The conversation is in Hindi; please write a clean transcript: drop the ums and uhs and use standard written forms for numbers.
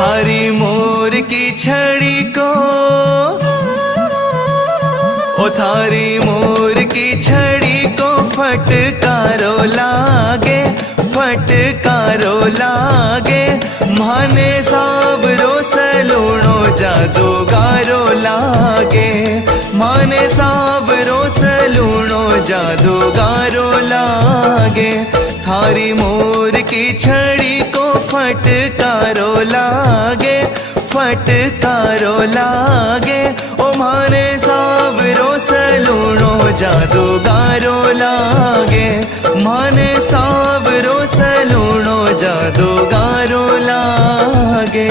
थारी मोर की छड़ी को, ओ थारी मोर की छड़ी को फटकारो लागे, फटकारो लागे। माने सावरो सलूणो जादूगारो लागे, माने सावरो सलूणो जादूगारो लागे। थारी मोर की छड़ी को फटकारो लागे, फटकारो लागे। ओ माने सावरो सलूणो जादूगारो लागे, माने सावरो सलूणो जादूगारो लागे।